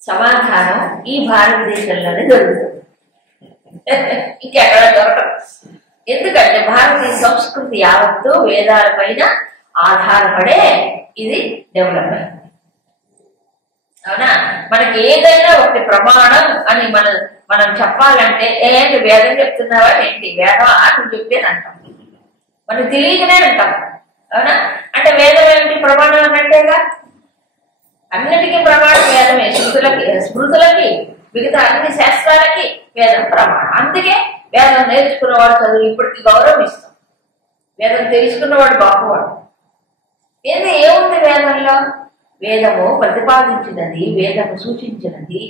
సమాధానం ఈ భారతదేశంలోనే దొరుకుతుంది, ఇంకెక్కడ దొరకదు. ఎందుకంటే భారతీయ సంస్కృతి యావత్తు వేదాల పైన ఆధారపడే ఇది డెవలప్ అయింది. అవునా, మనకి ఏదైనా ఒకటి ప్రమాణం అని మనం చెప్పాలంటే ఏంటి వేదం చెప్తున్నావా ఏంటి, వేదం నువ్వు చెప్పేది అంటాం. మనకు తెలియకనే అంటాం. అవునా, అంటే వేదం ఏమిటి? ప్రమాణం అన్నట్టేగా. అన్నిటికీ ప్రమాణం వేదమే. స్మృతులకి మిగతా అన్ని శాస్త్రాలకి వేదం ప్రమాణం. అందుకే వేదం నేర్చుకున్నవాడు చదువు ఇప్పటికి గౌరవం ఇస్తాం. వేదం తెలుసుకున్నవాడు గొప్పవాడు. ఏముంది వేదంలో? వేదము ప్రతిపాదించినది, వేదము సూచించినది,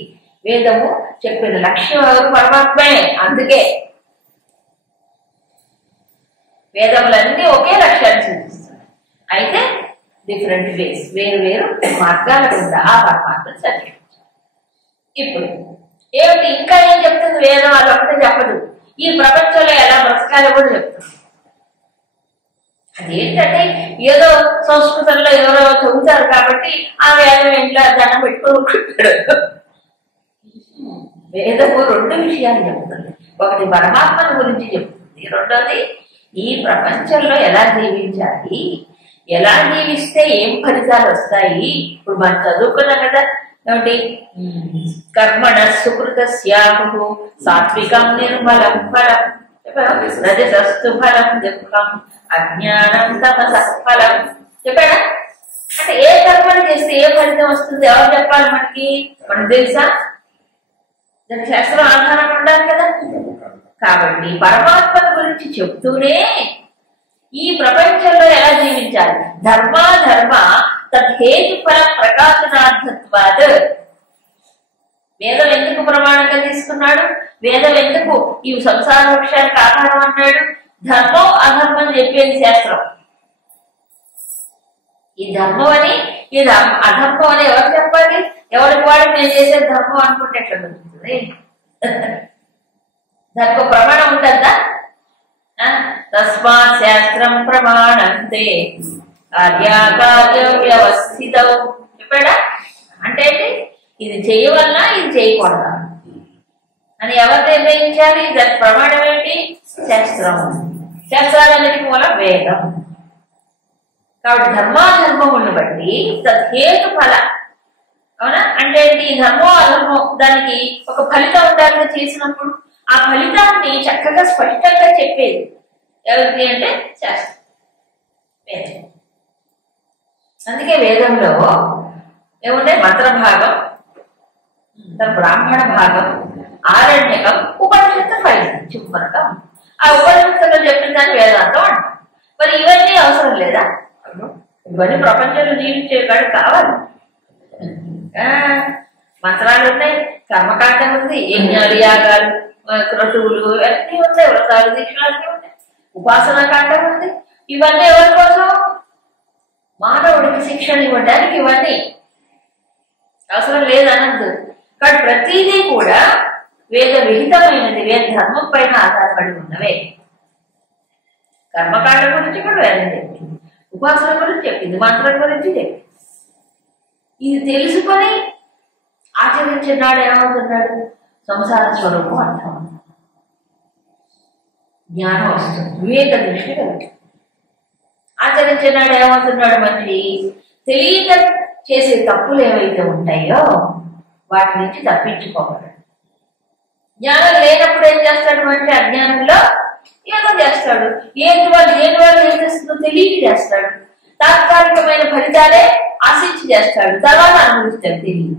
వేదము చెప్పిన లక్ష్యం ఎవరు? పరమాత్మే. అందుకే వేదములన్నీ ఒకే లక్ష్యాన్ని సూచిస్తాయి. అయితే డిఫరెంట్ వేస్, వేరు వేరు మార్గాల కింద ఆ పరమాత్మను సరిపించాలి. ఇప్పుడు ఏమిటి ఇంకా ఏం చెప్తుంది వేదం? అది ఒకటే చెప్పదు, ఈ ప్రపంచంలో ఎలా బ్రతకాలో కూడా చెప్తుంది. అదేంటంటే ఏదో సంస్కృతంలో ఎవరో చెబుతారు కాబట్టి ఆ వేదం ఇంట్లో దండం పెట్టుకుంటాడు. వేదము రెండు విషయాలు చెప్తుంది. ఒకటి పరమాత్మను గురించి చెప్తుంది, రెండోది ఈ ప్రపంచంలో ఎలా జీవించాలి, ఎలా జీవిస్తే ఏం ఫలితాలు వస్తాయి. ఇప్పుడు మనం చదువుకున్నాం కదా, ఏమిటి? కర్మణ సుకృత శ్యాము సాత్వికం నిర్మలం ఫలం, రజసస్తు ఫలం దుఃఖం అజ్ఞానం తమసః ఫలం చెప్పాడా? అంటే ఏ కర్మను చేస్తే ఏ ఫలితం వస్తుంది ఎవరు చెప్పాలి మనకి? మనకు తెలుసా? దానికి శాస్త్రం ఆధారం ఉండాలి కదా. కాబట్టి పరమాత్మ గురించి చెప్తూనే ఈ ప్రపంచంలో ఎలా జీవించాలి, ధర్మ తద్హేతు ఫల ప్రకాశనార్థత్వాద్. వేదం ఎందుకు ప్రమాణంగా తీసుకున్నాడు? వేదం ఎందుకు ఈ సంసార వృక్షానికి ఆధారం అన్నాడు? ధర్మం అధర్మం చెప్పేది శాస్త్రం. ఈ ధర్మం అని ఇది అధర్మం అని ఎవరు చెప్పాలి? ఎవరికి వాడు నేను చేసే ధర్మం అనుకుంటే ఎట్లా దొరుకుతుంది? దానికి ఒక ప్రమాణం ఉంటుందా? తస్మాత్ శాస్త్రం ప్రమాణంతే కార్యాకార్య వ్యవస్థితం చెప్పాడా? అంటే ఇది చేయవలనా ఇది చేయకూడదా అని ఎవరు నిర్ణయించాలి? దాని ప్రమాణం ఏంటి? శాస్త్రం. శాస్త్రాలన్నిటికీ మూలం వేదం. కాబట్టి ధర్మాధర్మములను బట్టి తద్హేతు ఫల. అవునా, అంటే ఈ ధర్మం అధర్మం దానికి ఒక ఫలితం ఉండాలని చేసినప్పుడు ఆ ఫలితాన్ని చక్కగా స్పష్టంగా చెప్పేది ఎవరికి అంటే శాస్త్రం, వేదం. అందుకే వేదంలో ఏముంటాయి? మంత్రభాగం, బ్రాహ్మణ భాగం, ఆరణ్యకం, ఉపనిషత్తు 5 సింపుల్గా. ఆ ఉపనిషత్తులో చెప్పిన దాన్ని వేదాంతం అంటాం. మరి ఇవన్నీ అవసరం లేదా? ఇవన్నీ ప్రపంచంలో జీవించేవాడు కావాలి. మంత్రాలు ఉన్నాయి, కర్మకాండం ఉంది, యజ్ఞాలు, యాగాలు, క్రతువులు అన్నీ ఉంటాయి, వ్రతాలు, దీక్షలు అన్నీ ఉంటాయి, ఉపాసనా కాండం ఉంది. ఇవన్నీ ఎవరి కోసం? మానవుడికి శిక్షణ ఇవ్వడానికి ఇవన్నీ అవసరం లేదన్నది. కానీ ప్రతిదీ కూడా వేద విహితమైనది, వేద ధర్మం పైన ఆధారపడి ఉన్నవే. కర్మకాండం గురించి కూడా వేదం చెప్పింది, ఉపాసన గురించి చెప్పింది, మంత్రం గురించి చెప్పింది. ఇది తెలుసుకొని ఆచరించినాడు ఏమవుతున్నాడు? సంసార స్వరూపం అర్థం, జ్ఞానం వస్తుంది, వివేక దృష్టి కలుగుతుంది. ఆచరించినాడు ఏమవుతున్నాడు? మనిషి తెలియక చేసే తప్పులు ఏవైతే ఉంటాయో వాటి నుంచి తప్పించుకోగలడు. జ్ఞానం లేనప్పుడు ఏం చేస్తాడు? మనిషి అజ్ఞానంలో ఏదో చేస్తాడు, ఏం చేస్తుందో తెలియక చేస్తాడు. తాత్కాలికమైన ఫలితాలే ఆశించి చేస్తాడు, తర్వాత అనుభవిస్తాడు తెలియదు.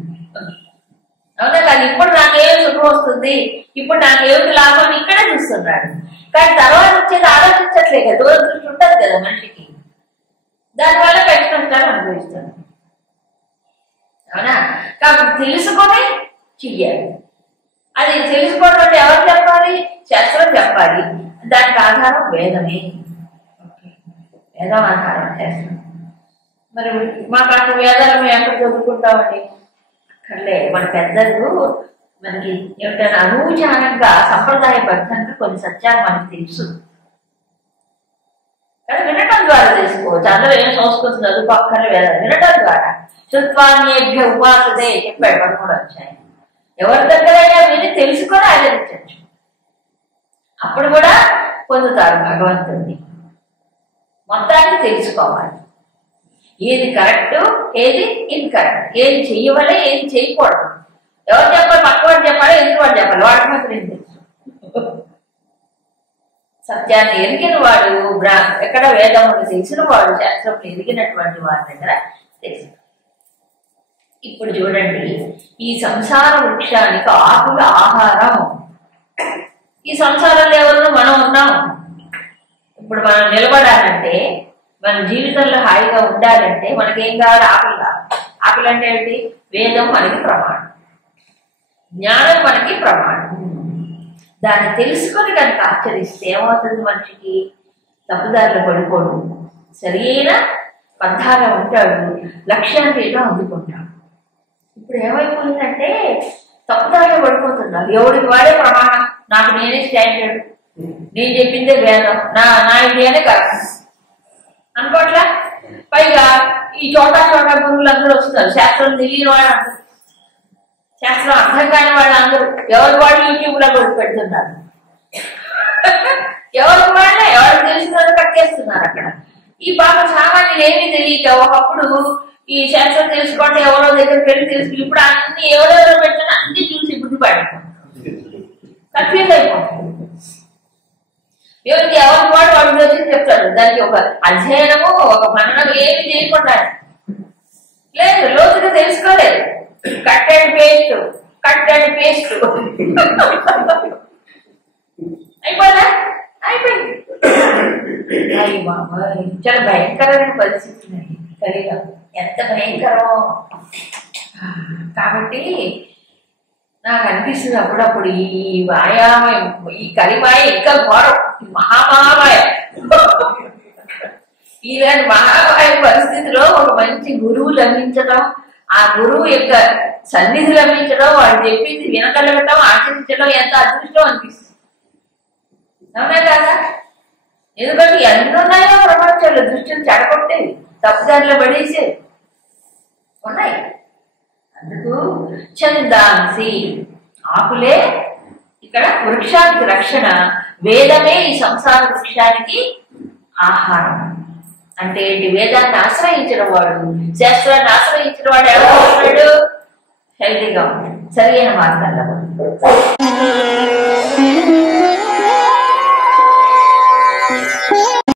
అవునా? కానీ ఇప్పుడు నాకేమి సుఖం వస్తుంది, ఇప్పుడు నాకేమిటి లాభం ఇక్కడే చూస్తున్నాడు. కానీ తర్వాత వచ్చేది ఆలోచించట్లే కదా, దూరదృష్టి ఉంటుంది కదా మనిషికి. దానివల్ల కష్టంగా అనుభవిస్తాడు. అవునా? కాబట్టి తెలుసుకొని చెయ్యాలి. అది తెలుసుకోవడం అంటే ఎవరు చెప్పాలి? శాస్త్రం చెప్పాలి. దానికి ఆధారం వేదమే. వేదం ఆధారం శాస్త్రం. మరి మాకు అక్కడ వేదాలు మేము ఎక్కడ చదువుకుంటామండి? అక్కడలే మన పెద్దలు మనకి ఏమిటైనా అనూచానంగా సంప్రదాయబద్ధంగా కొన్ని సత్యాలు మనకి తెలుసు. కానీ వినటం ద్వారా తెలుసుకోవచ్చు. అందరూ ఏం సంస్కృతి చదువు అక్కర్లే, వేదాలు వినటం ద్వారా. శుత్వాన్యేభ్య ఉపాసతే చెప్పాడు 13వ అధ్యాయం. ఎవరి దగ్గరైనా విని తెలుసుకొని ఆచరించవచ్చు. అప్పుడు కూడా పొందుతారు భగవంతుడిని. మొత్తాన్ని తెలుసుకోవాలి. ఏది కరెక్ట్, ఏది ఇన్కరెక్ట్, ఏది చెయ్యవలే, ఏది చేయకూడదు. ఎవరు చెప్పాలి? పక్కవాడు చెప్పాలి, ఎదురువాడు చెప్పాలి. వాడికి మాత్రం ఏం తెలుసు? సత్యాన్ని ఎరిగిన వాడు, ఎక్కడ వేదములు తెలిసిన వాడు, శాస్త్రం ఎరిగినటువంటి వారి దగ్గర తెలుసు. ఇప్పుడు చూడండి, ఈ సంసార వృక్షానికి ఆకుల ఆహారం. ఈ సంసారంలో ఎవరు? మనం ఉన్నాం. ఇప్పుడు మనం నిలబడాలంటే, మన జీవితంలో హాయిగా ఉండాలంటే మనకేం కావాలి? ఆకులు కావాలి. ఆకులు అంటే ఏంటి? వేదం మనకి ప్రమాణం, జ్ఞానం మనకి ప్రమాణం. దాన్ని తెలుసుకొని కనుక ఆచరిస్తే ఏమవుతుంది? మనిషికి తప్పుదారిలో పడిపోడు, సరైన పద్ధాగా ఉంటాడు, లక్ష్యాన్ని ఏదో అందుకుంటాడు. ఇప్పుడు ఏమైపోయిందంటే తప్పుదారిలో పడిపోతున్నారు. ఎవరికి వాడే ప్రమాణం, నాకు నేనే స్టాండర్డ్, నేను చెప్పిందే వేదం, నా ఐడియానే కరెక్ట్ అనుకోవట్లా. పైగా ఈ చోటా గురువులందరూ వస్తారు, శాస్త్రం తెలియని వాళ్ళు అందరూ, శాస్త్రం అర్థం కాని వాళ్ళు అందరూ ఎవరి వాళ్ళు యూట్యూబ్ లో కొట్టి పెడుతున్నారు. ఎవరికి వాళ్ళే, ఎవరికి తెలిసిన కట్టేస్తున్నారు అక్కడ. ఈ పాప సామాన్యులు ఏమీ తెలియక ఒకప్పుడు ఈ శాస్త్రం తెలుసుకోండి ఎవరో దగ్గర పెళ్లి తెలుసుకుని, ఇప్పుడు అన్ని ఎవరెవరో పెట్టినా అన్ని చూసి బుద్ధి పడిపోతుంది, కన్ఫ్యూజ్ అయిపోతుంది. ఎవరికి ఎవరి వాడు వాడు వచ్చి చెప్తాడు. దానికి ఒక అధ్యయనము, ఒక మననం ఏమి చేయకుండా లేదు, లోతుగా తెలుసుకోలేదు. కట్ అండ్ పేస్ట్ అయిపోయిందా? అయిపోయింది. అయ్యి బాబాయ్, చాలా భయంకరమైన పరిస్థితి కలిగా, ఎంత భయంకరమో. కాబట్టి నాకు అనిపిస్తుంది అప్పుడప్పుడు ఈ వాయామయం, ఈ కలిమాయ ఇంకా ఘోరం, మహామాయ. ఇలాంటి మహామాయ పరిస్థితిలో ఒక మంచి గురువు లభించడం, ఆ గురువు యొక్క సన్నిధి లభించడం, వాడు చెప్పింది వినగలగటం, ఆచరించడం ఎంత అదృష్టం అనిపిస్తుంది. అవునా కాదా? ఎందుకంటే ఎన్నున్నాయో ప్రపంచంలో దృష్టిని చెడగొట్టేవి, తప్పుదారిలో పడేసేవి ఉన్నాయి. అందుకు చందాంసి, ఆకులే ఇక్కడ వృక్షానికి రక్షణ, వేదమే ఈ సంసార వృక్షానికి ఆహారం. అంటే వేదాన్ని ఆశ్రయించిన వాడు, శాస్త్రాన్ని ఆశ్రయించిన వాడు ఎలా ఉన్నాడు? హెల్తీగా ఉన్నాడు, సరైన మార్గాల్లో.